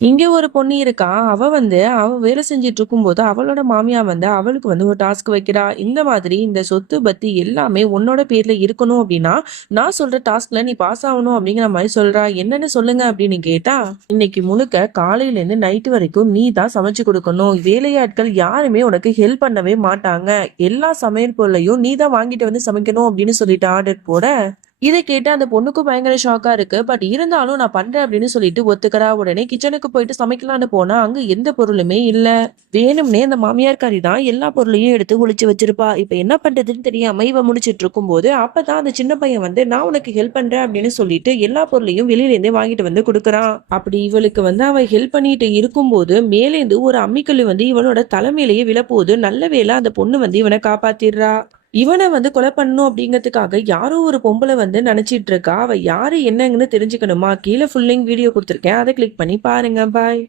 இங்க ஒரு பொண்ணு இருக்கா. அவ வேலை செஞ்சுட்டு இருக்கும்போது, அவளோட மாமியா அவளுக்கு ஒரு டாஸ்க் வைக்கிறா. இந்த மாதிரி இந்த சொத்து பத்தி எல்லாமே உன்னோட பேர்ல இருக்கணும் அப்டின்னா, நான் சொல்ற டாஸ்க்ல நீ பாஸ் ஆவணும் அப்டிங்கிற மாரி சொல்றா. என்னன்னு சொல்லுங்க அப்டின்னு கேட்டா, இன்னைக்கு முழுக்க காலையிலேருந்து நைட் வரைக்கும் நீ தான் சமைச்சு குடுக்கணும். வேலையாட்கள் யாருமே உனக்கு ஹெல்ப் பண்ணவே மாட்டாங்க. எல்லா சமையல் பொருளையும் நீ தான் வாங்கிட்டு வந்து சமைக்கணும் அப்டின்னு சொல்லிட்டு ஆர்டர் போட, இத கேட்டு அந்த பொண்ணுக்கும் பயங்கர ஷாக்கா இருக்கு. பட் இருந்தாலும் நான் பண்றேன் அப்படின்னு சொல்லிட்டு ஒத்துக்கிறா. உடனே கிச்சனுக்கு போயிட்டு சமைக்கலான்னு போனா, அங்க எந்த பொருளுமே இல்ல. வேணும்னே அந்த மாமியார்காரி தான் எல்லா பொருளையும் எடுத்து ஒளிச்சு வச்சிருப்பா. இப்ப என்ன பண்றதுன்னு தெரியாம இவ முழிச்சிட்டு இருக்கும்போது, அப்பதான் அந்த சின்ன பையன் நான் உனக்கு ஹெல்ப் பண்றேன் அப்படின்னு சொல்லிட்டு எல்லா பொருளையும் வெளியில இருந்தே வாங்கிட்டு வந்து குடுக்குறான். அப்படி இவளுக்கு அவ ஹெல்ப் பண்ணிட்டு இருக்கும்போது, மேலேந்து ஒரு அம்மிக்கல்லு இவளோட தலைமையிலேயே விழப்போகுது. நல்ல வேளை அந்த பொண்ணு இவனை காப்பாத்திடுறா. இவனை கொலை பண்ணணும் அப்படிங்கிறதுக்காக யாரோ ஒரு பொம்பளை நினைச்சிட்டு இருக்கா. அவ யாரு என்னங்கன்னு தெரிஞ்சுக்கணுமா? கீழே ஃபுல் லிங்க் வீடியோ கொடுத்துருக்கேன். அதை கிளிக் பண்ணி பாருங்க. பாய்.